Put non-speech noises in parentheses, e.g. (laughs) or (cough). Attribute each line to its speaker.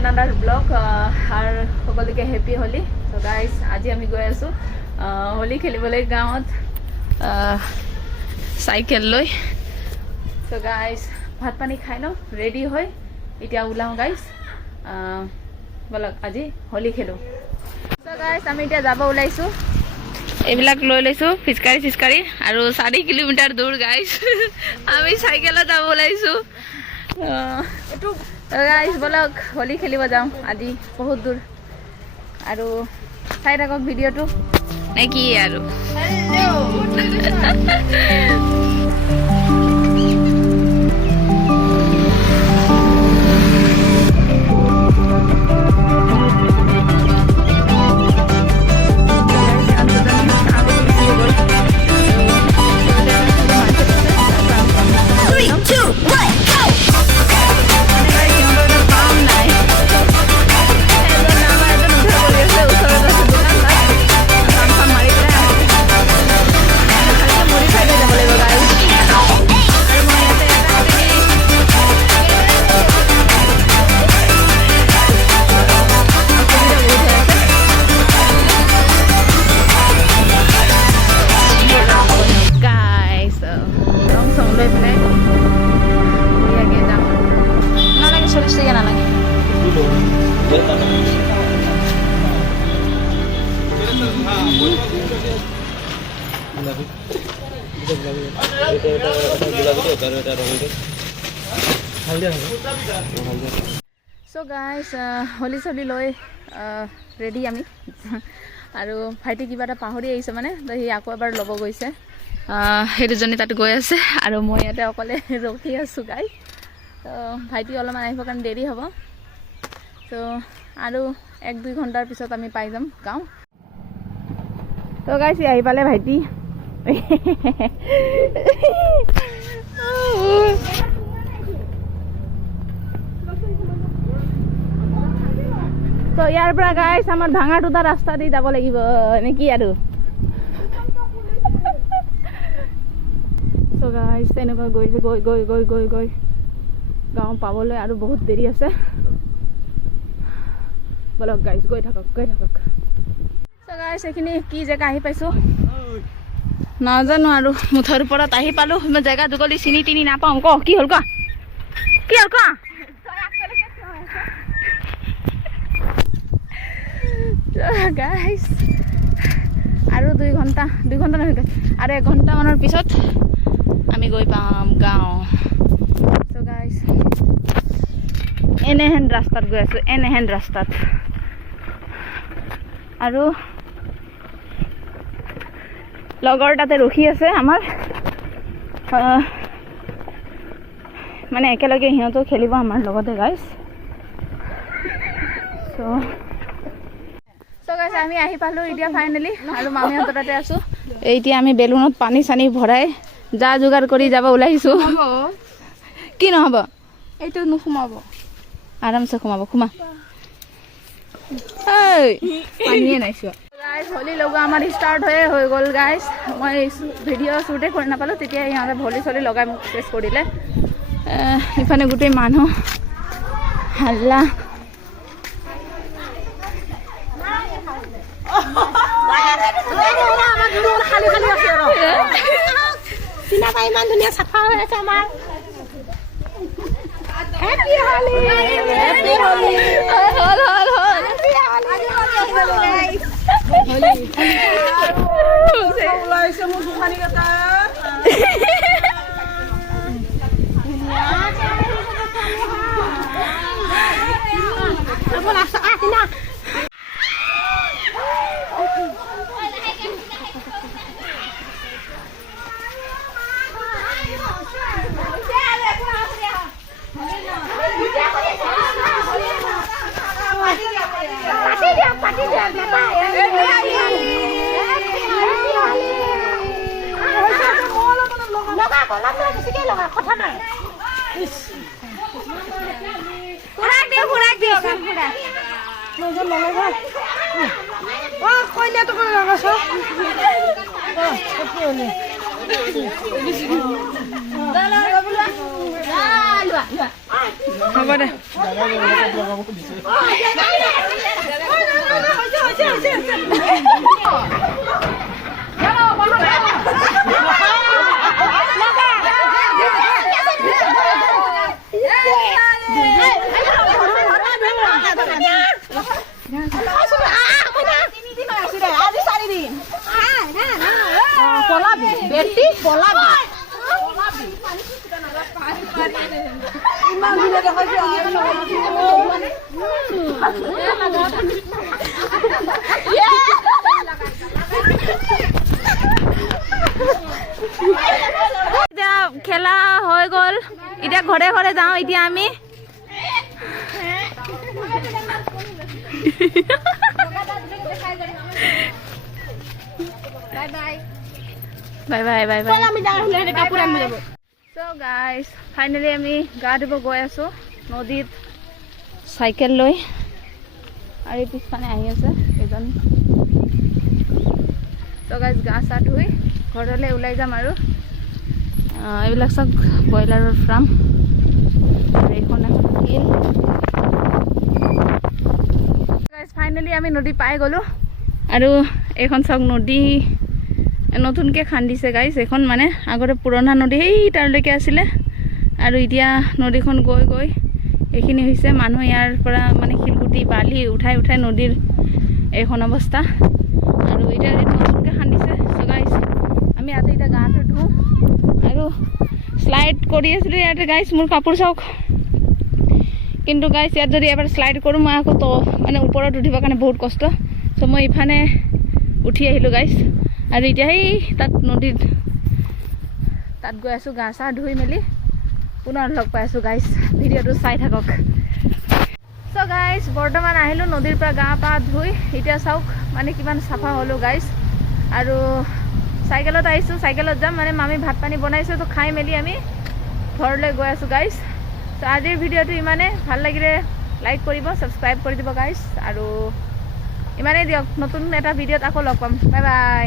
Speaker 1: Another blog আৰু সকলোকে happy Holi. চ' গাইজ আজি আমি গৈ আছোঁ হোলী খেলিবলৈ গাঁৱত চাইকেল লৈ। চ' গাইজ ভাত পানী খাই লওঁ ৰেডি হৈ এতিয়া ওলাওঁ গাইজ ব'লক, আজি হোলী খেলোঁ। চ' গাইজ আমি এতিয়া যাব ওলাইছোঁ। এইবিলাক লৈ লৈছোঁ, ফিচকাৰী, চিচকাৰী, আৰু চাৰি কিলোমিটাৰ দূৰ গাইজ আমি চাইকেলত যাব ওলাইছোঁ। এইটো গাইজ ব'লক হোলী খেলিব যাওঁ আজি বহুত দূৰ। আৰু চাই থাকক ভিডিঅ'টো। নে কি আৰু? চ' গাইজ হোলী চলি লৈ ৰেডি আমি। আৰু ভাইটি কিবা এটা পাহৰি আহিছে মানে তো সি আকৌ এবাৰ ল'ব গৈছে। সেই দুজনী তাত গৈ আছে আৰু মই ইয়াতে অকলে ৰখি আছোঁ গাই তো ভাইটি অলপমান আহিবৰ কাৰণে দেৰি হ'ব। তো আৰু এক দুই ঘণ্টাৰ পিছত আমি পাই যাম গাঁও। তো গাইছ আহি পালে ভাইটি। (laughs) তো ইয়াৰ পৰা গাইছ আমাৰ ভাঙা টুটা ৰাস্তা দি যাব লাগিব নেকি আৰু? চ' গাইছ তেনেকুৱা গৈ গৈ গৈ গৈ গৈ গৈ। গাঁও পাবলৈ আৰু বহুত দেৰি আছে। বলক গাইছ গৈ থাকক গৈ থাকক। চ' গাইছ এইখিনি কি জেগা আহি পাইছোঁ? নাজানো আৰু। মুঠৰ ওপৰত আহি পালোঁ। মই জেগা দুগলি চিনি তিনি নাপাওঁ। ক, কি হ'ল ক? কি হ'ল ক? গাইছ আৰু দুই ঘণ্টা দুই ঘণ্টা নহয় আৰু এক ঘণ্টামানৰ পিছত আমি গৈ পাম গাঁও। চ' গাইছ এনেহেন ৰাস্তাত গৈ আছোঁ, এনেহেন ৰাস্তাত। আৰু লগৰ তাতে ৰখি আছে আমাৰ। মানে একেলগে সিহঁতেও খেলিব আমাৰ লগতে গাইছ চ' চ' গাইছ আমি আহি পালোঁ এতিয়া ফাইনেলি আৰু মামীহঁতৰ তাতে আছোঁ। এতিয়া আমি বেলুনত পানী চানী ভৰাই যা যোগাৰ কৰি যাব ওলাইছোঁ। কি নহ'ব?
Speaker 2: এইটো নোসোমাব।
Speaker 1: আৰামছে সোমাব সোমা।
Speaker 2: পানীয়ে নাই চোৱা।
Speaker 1: গাইজ হোলী লগোৱা আমাৰ ষ্টাৰ্ট হৈয়ে হৈ গ'ল গাইজ মই ভিডিঅ' শ্বুটে কৰি নাপালোঁ তেতিয়া সিহঁতে ভলি চলি লগাই মোক প্ৰেছ কৰিলে। ইফালে গোটেই মানুহ। হাল্লা
Speaker 2: ইমান ধুনীয়া চাফা হৈ আছে আমাৰ। হেপী হলি হেপী হলি
Speaker 1: হ'ল হ'ল হ'ল Hali. Hali. Hali. Hali. Hali. Hali. Hali. Hali. Hali.
Speaker 2: ওলাইছে মোৰ গোসানী কেইটা কইনাটো করে লাগাছ
Speaker 1: হ'ব দে
Speaker 2: পলাবি বেটি পলাবি।
Speaker 1: খেলা হৈ গ'ল। এতিয়া ঘৰে ঘৰে যাওঁ এতিয়া আমি। বাই বাই বাই বাই
Speaker 2: আমি যাওঁ কাপোৰ আনিব। যাব
Speaker 1: চ' গাইজ ফাইনেলি আমি গা ধুব গৈ আছোঁ নদীত চাইকেল লৈ। আৰু পিছফালে আহি আছে এজন। চ' গাইজ গা চা ধুই ঘৰলৈ ওলাই যাম আৰু। এইবিলাক চব ব্ৰইলাৰৰ ফাৰ্ম আৰু এইখন এখন গাইজ ফাইনেলি আমি নদী পাই গ'লোঁ। আৰু এইখন চাওক নদী। নতুনকৈ খান্দিছে গাইজ এইখন মানে আগতে পুৰণা নদী, সেই তাৰলৈকে আছিলে। আৰু এতিয়া নদীখন গৈ গৈ এইখিনি হৈছে। মানুহ ইয়াৰ পৰা মানে শিলগুটি, বালি উঠাই উঠাই নদীৰ এইখন অৱস্থা। আৰু এতিয়া নতুনকৈ খান্দিছে চ' গাইজ আমি ইয়াতে এতিয়া গাটো ধুওঁ আৰু শ্লাইড কৰি আছিলোঁ ইয়াতে গাইজ মোৰ কাপোৰ চাওক কিন্তু গাইজ ইয়াত যদি এবাৰ শ্লাইড কৰোঁ, মই আকৌ মানে ওপৰত উঠিবৰ কাৰণে বহুত কষ্ট। চ' মই ইফালে উঠি আহিলোঁ গাইজ আৰু এতিয়া সেই তাত নদীত, তাত গৈ আছোঁ, গা চা ধুই মেলি। পুনৰ লগ পাই আছোঁ গাইজ ভিডিঅ'টো চাই থাকক। চ' গাইজ বৰ্তমান আহিলোঁ নদীৰ পৰা গা পা ধুই। এতিয়া চাওক মানে কিমান চাফা হ'লোঁ গাইজ আৰু চাইকেলত আহিছোঁ, চাইকেলত যাম মানে মামী ভাত পানী বনাইছে, তো খাই মেলি আমি ঘৰলৈ গৈ আছোঁ গাইজ চ' আজিৰ ভিডিঅ'টো ইমানে ভালো লাগিলে লাইক কৰিব ছাবস্ক্ৰাইব কৰি দিব গাইজ আৰু ইমানেই দিয়ক নতুন এটা ভিডিঅ'ত আকৌ লগ পাম। Bye bye.